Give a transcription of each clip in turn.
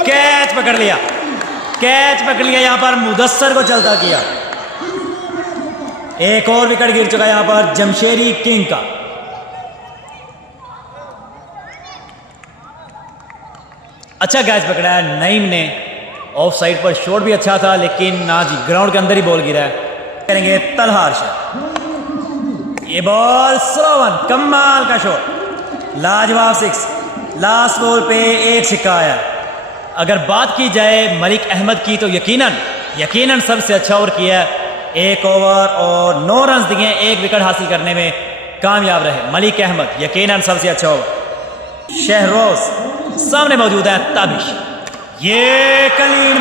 Catch पकड़ लिया, catch पकड़ लिया, यहां पर मुदस्सर को चलता किया। एक और विकेट गिर चुका यहां पर जमशेरी किंग का। अच्छा कैच पकड़ा है नईम ने, ऑफ साइड पर शॉट भी अच्छा था, लेकिन ना जी ग्राउंड के अंदर ही बॉल गिरा है। करेंगे तलहा अरशद, ये बॉल स्लो वन, कमाल का शॉट, लाजवाब सिक्स। लास्ट बॉल पे एक सिक्का आया। अगर बात की जाए मलिक अहमद की तो यकीनन सबसे अच्छा ओवर किया, एक ओवर और 9 रन दिए, एक विकेट हासिल करने में कामयाब रहे मलिक अहमद, यकीनन सबसे अच्छा ओवर। शहरोज सामने मौजूद है ताबिश, ये क्लीन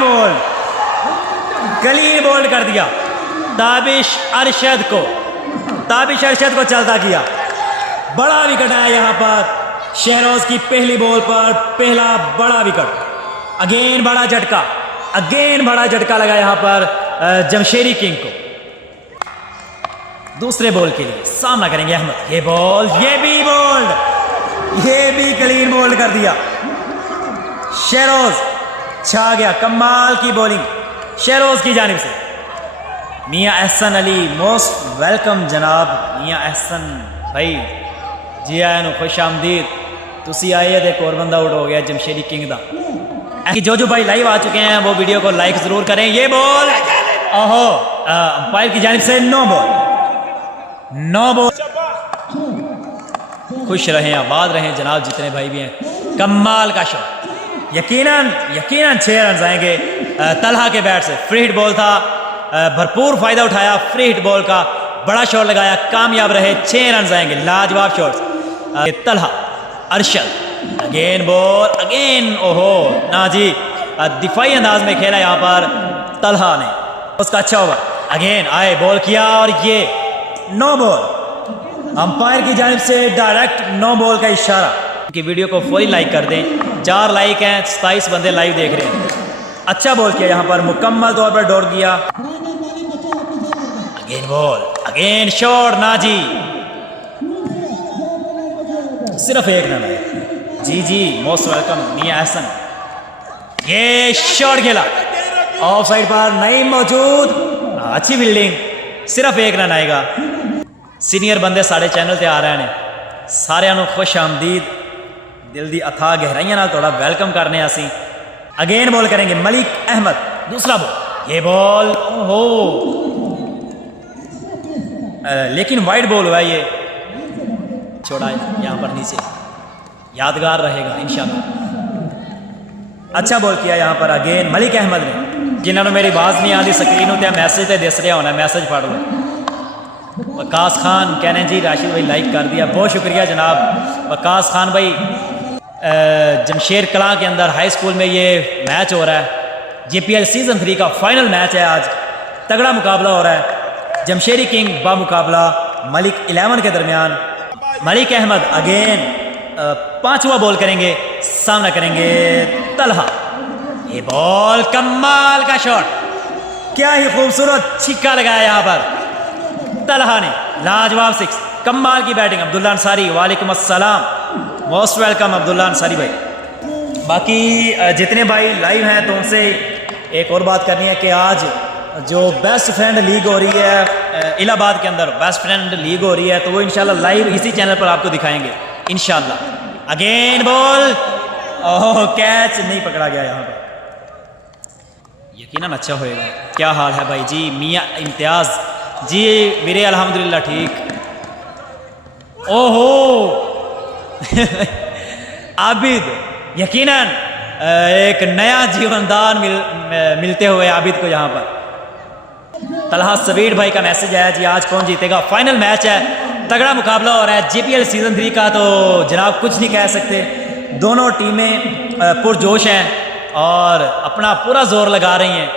बोल्ड कर दिया ताबिश अरशद को चलता किया। बड़ा विकेट आया यहां पर शहरोज की पहली बॉल पर, पहला बड़ा विकेट। अगेन बड़ा झटका लगा यहां पर जमशेरी किंग को। दूसरे बॉल के लिए सामना करेंगे अहमद, ये बॉल, ये भी क्लीन बोल्ड कर दिया। शहरोज छा गया, कमाल की बॉलिंग शहरोज की जानिब से। मियां एहसन अली, मोस्ट वेलकम जनाब मियां एहसन भाई, जी आया नु खुश आमदीद। तुसी आए थे, एक और बंदा आउट हो गया जमशेरी किंग दा। जो भाई लाइव आ चुके हैं वो वीडियो को लाइक जरूर करें। ये बॉल, ओहो, अंपायर की जानिब से नो बॉल। खुश रहें, आबाद रहें जनाब, जितने भाई भी हैं। कमाल का शॉट, यकीनन 6 रन आएंगे तलहा के बैट से। फ्री हिट बॉल था, भरपूर फायदा उठाया फ्री हिट बॉल का, बड़ा शॉट लगाया, कामयाब रहे, 6 रन आएंगे। लाजवाब shot. Talha Arshad, again ball, again, ओहो ना जी, दिफाई अंदाज में खेला यहाँ पर तलहा ने, उसका अच्छा ओवर। अगेन आए, बॉल किया और ये नो बॉल। अंपायर की जानिब से डायरेक्ट नो बॉल का इशारा। कि वीडियो को फौरी लाइक कर दें, 4 लाइक हैं, 27 बंदे लाइव देख रहे हैं। अच्छा बॉल किया यहाँ पर, मुकम्मल तौर पर डॉट किया। अगेन बॉल, अगेन शॉट, ना जी, सिर्फ एक रन है। जी मोस्ट वेलकम मियां एहसन। ये शॉट खेला ऑफ साइड पर, नहीं मौजूद, अच्छी फील्डिंग, सिर्फ एक रन आएगा। सीनियर बंदे साढ़े चैनल ते आ रहे हैं, सारिਆਂ ਨੂੰ खुश आमदीद, दिल दी अथाह गहराइयां नाल थोड़ा वेलकम करने असी। अगेन बॉल करेंगे मलिक अहमद, दूसरा बॉल, ये बॉल, ओहो, लेकिन वाइड बॉल हुआ, ये छोड़ा यहाँ पर नीचे, यादगार रहेगा इंशाल्लाह। अच्छा बॉल किया यहाँ पर अगेन मलिक अहमद ने। जिन्होंने मेरी आवाज़ नहीं आती स्क्रीन उत्ते मैसेज तो दिस रहा होना, मैसेज पढ़ लो। वकास खान कहने जी राशिद भाई लाइक कर दिया, बहुत शुक्रिया जनाब वकास खान भाई। जमशेर कलां के अंदर हाई स्कूल में ये मैच हो रहा है, JPL सीज़न 3 का फाइनल मैच है। आज तगड़ा मुकाबला हो रहा है, जमशेरी किंग बामुकाबला मलिक 11 के दरमियान। मलिक अहमद अगेन 5वां बॉल करेंगे, सामना करेंगे तलहा। ये बॉल, कमाल का शॉट, क्या ही खूबसूरत छिक्का लगाया यहाँ पर तलहा ने, लाजवाब सिक्स, कमाल की बैटिंग। अब्दुल्ला अंसारी, वालेकुम अस्सलाम, मोस्ट वेलकम अब्दुल्ला अंसारी भाई। बाकी जितने भाई लाइव हैं तो उनसे एक और बात करनी है कि आज जो बेस्ट फ्रेंड लीग हो रही है इलाहाबाद के अंदर, बेस्ट फ्रेंड लीग हो रही है, तो वो इंशाल्लाह लाइव इसी चैनल पर आपको दिखाएंगे इंशाल्लाह। अगेन बॉल, ओह, कैच नहीं पकड़ा गया यहाँ पर, यकीनन अच्छा होएगा। क्या हाल है भाई जी? मियाँ इम्तियाज़ जी, मेरे अल्हम्दुलिल्लाह ठीक। ओहो आबिद, यकीनन एक नया जीवनदान मिलते हुए आबिद को यहाँ पर। तलहा सबीर भाई का मैसेज आया जी, आज कौन जीतेगा? फाइनल मैच है, तगड़ा मुकाबला हो रहा है JPL सीज़न 3 का, तो जनाब कुछ नहीं कह सकते। दोनों टीमें पुरजोश हैं और अपना पूरा जोर लगा रही हैं,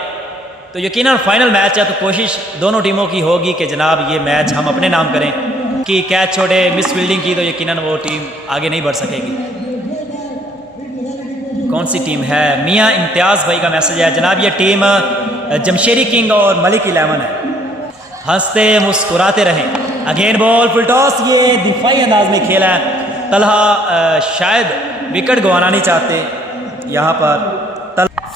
तो यकीनन फाइनल मैच है, तो कोशिश दोनों टीमों की होगी कि जनाब ये मैच हम अपने नाम करें। कि कैच छोड़े, मिस फील्डिंग की, तो यकीनन वो टीम आगे नहीं बढ़ सकेगी। कौन सी टीम है? मियाँ इम्तियाज़ भाई का मैसेज है जनाब, ये टीम जमशेरी किंग और मलिक 11 है। हंसते मुस्कुराते रहें। अगेन बॉल, फुल टॉस, ये दिफाई अंदाज में खेला है। तलहा शायद विकेट गंवाना नहीं चाहते यहाँ पर।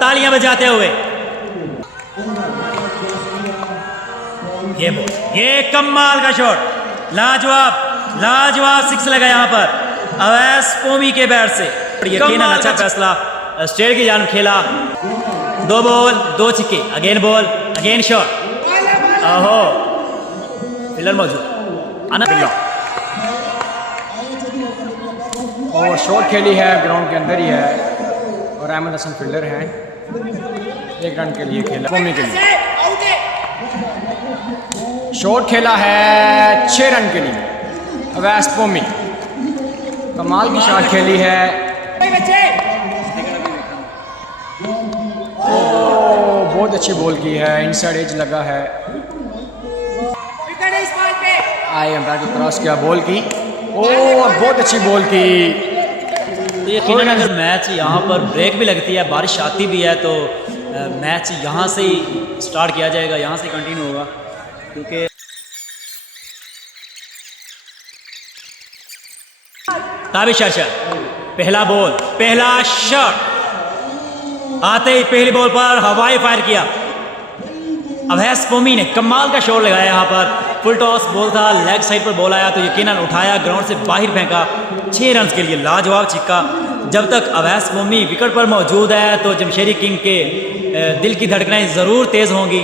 तालियां बजाते हुए। ये बॉल, ये कमाल का शॉट, लाजवाब सिक्स लगा यहाँ पर अवैस पोमी के बैट से। यकीनन अच्छा फैसला, स्ट्रेट की जान खेला। 2 बॉल 2 छक्के। Again ball, again shot. ओहो, फिल्डर मौजूद, आना बिल्ला और शॉट खेली है, ग्राउंड के अंदर ही है और अहमद हसन फील्डर हैं। 1 रन के लिए खेला, पोमी के लिए शॉट खेला है 6 रन के लिए अवैस पोमी। कमाल की शॉट खेली है। बहुत अच्छी बॉल की है, इनसाइड एज लगा है। आई एम्पायर को क्रॉस किया, बॉल की और बहुत अच्छी बॉल की। तो यकीनन अगर मैच यहाँ पर ब्रेक भी लगती है, बारिश आती भी है, तो मैच यहाँ से ही स्टार्ट किया जाएगा, यहाँ से कंटिन्यू होगा। क्योंकि ताबिश अरशद, पहला बॉल, पहला शॉट आते ही पहली बॉल पर हवाई फायर किया। अवैस पोमी ने कमाल का शॉट लगाया यहाँ पर। फुल टॉस बॉल था, लेग साइड पर बॉल आया तो यकीनन उठाया, ग्राउंड से बाहर फेंका। 6 रन के लिए लाजवाब छिक्का। जब तक अवैस पोमी विकेट पर मौजूद है तो जमशेदी किंग के दिल की धड़कनें ज़रूर तेज़ होंगी,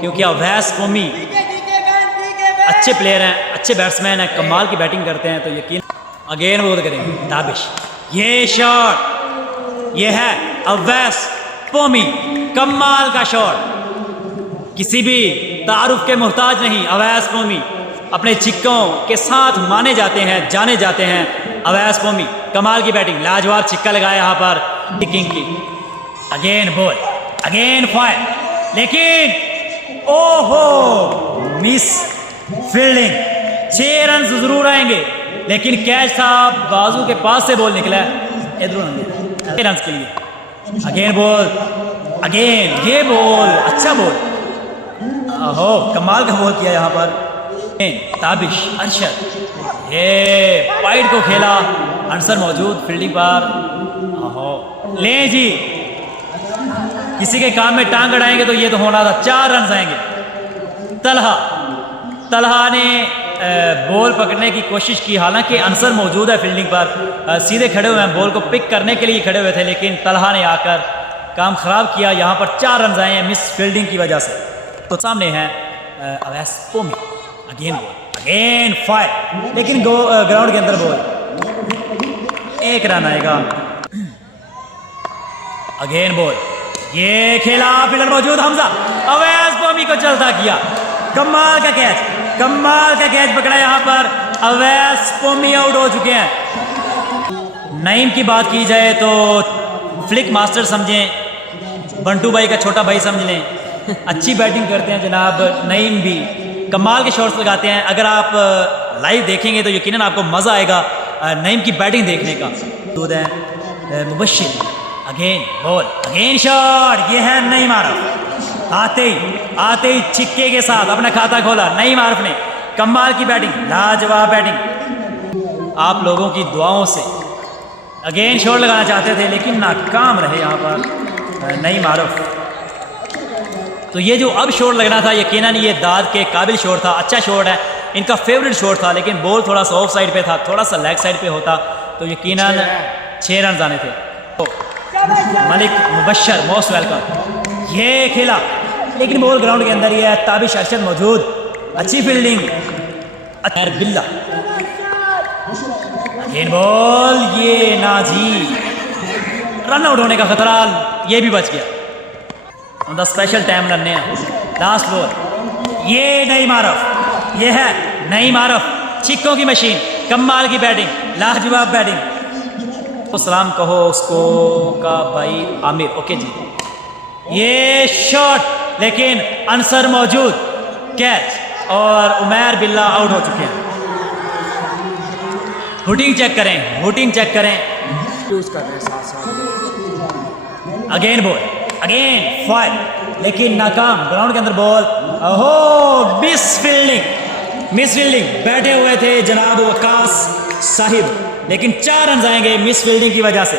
क्योंकि अवैस पोमी अच्छे प्लेयर हैं, अच्छे बैट्समैन हैं, कमाल की बैटिंग करते हैं। तो यकीन अगेन वो करेंगे ताबिश। ये शॉट, ये है अवैस पोमी, कमाल का शॉट, किसी भी तारुफ के मोहताज नहीं। अवैस पोमी अपने छिक्कों के साथ माने जाते हैं, जाने जाते हैं। अवैस पोमी कमाल की बैटिंग, लाजवाब छिक्का लगाया यहाँ पर किंग की। अगेन बॉल, अगेन फायर, लेकिन ओहो मिस फील्डिंग। 6 रन जरूर आएंगे, लेकिन कैच था बाजू के पास से बॉल निकला इधर रन के लिए। अगेन बॉल, अगेन ये बॉल, अच्छा बॉल, ओहो कमाल का बॉल किया यहाँ पर ताबिश अरशद। ये वाइड को खेला, आंसर मौजूद फील्डिंग पर। ओहो ले जी, किसी के काम में टांग अड़ाएंगे तो ये तो होना था। 4 रन आएंगे। तलहा ने बॉल पकड़ने की कोशिश की, हालांकि आंसर मौजूद है फील्डिंग पर, सीधे खड़े हुए हैं, बॉल को पिक करने के लिए खड़े हुए थे, लेकिन तलहा ने आकर काम ख़राब किया। यहाँ पर 4 रन आए हैं मिस फील्डिंग की वजह से। तो सामने है अवैस पोमी। अगेन बॉल, अगेन फायर, लेकिन ग्राउंड के अंदर बॉल, 1 रन आएगा। अगेन बॉल, ये खेला, फील्डर मौजूद हमजा, अवैस पोमी को चलता किया। कमाल का कैच पकड़ा यहाँ पर। अवैस पोमी आउट हो चुके हैं। नईम की बात की जाए तो फ्लिक मास्टर समझें, बंटू भाई का छोटा भाई समझ लें। अच्छी बैटिंग करते हैं जनाब नईम भी, कमाल के शॉट्स लगाते हैं। अगर आप लाइव देखेंगे तो यकीनन आपको मज़ा आएगा नईम की बैटिंग देखने का। दूध है Mubashshir. Again ball, again shot, ये है नईम आरफ। आते ही छिक्के के साथ अपना खाता खोला नईम आरफ ने। कमाल की बैटिंग, लाजवाब बैटिंग। आप लोगों की दुआओं से अगेन शॉट लगाना चाहते थे, लेकिन नाकाम रहे यहाँ पर नईम आरफ। तो ये जो अब शॉट लगना था, यकीनन ये दाद के काबिल शॉट था, अच्छा शॉट है, इनका फेवरेट शॉट था, लेकिन बॉल थोड़ा सा ऑफ साइड पे था, थोड़ा सा लेग साइड पे होता तो यकीनन 6 रन आने थे। तो मलिक मुबश्शिर मोस्ट वेलकम, ये खेला, लेकिन बॉल ग्राउंड के अंदर ही है। ताबिश अरशद मौजूद, अच्छी फील्डिंग। बिल्ला अगेन बॉल, ये नाजी, रन आउट होने का खतरा, ये भी बच गया। द स्पेशल टाइम रन है, लास्ट बॉल, ये नईम आरफ, ये है नईम आरफ, छिक्कों की मशीन, कमाल की बैटिंग, लाजवाब बैटिंग। तो सलाम कहो उसको का भाई आमिर। ओके जी, ये शॉट, लेकिन आंसर मौजूद, कैच, और उमैर बिल्ला आउट हो चुके हैं। हुटिंग चेक करें, यूज कर रहे हैं साथ। अगेन बॉल, अगेन फायर, लेकिन नाकाम, ग्राउंड के अंदर बॉल। ओहो मिस फील्डिंग, बैठे हुए थे जनाब वकास साहिब, लेकिन 4 रन आएंगे मिस फील्डिंग की वजह से।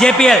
JPL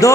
2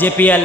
JPL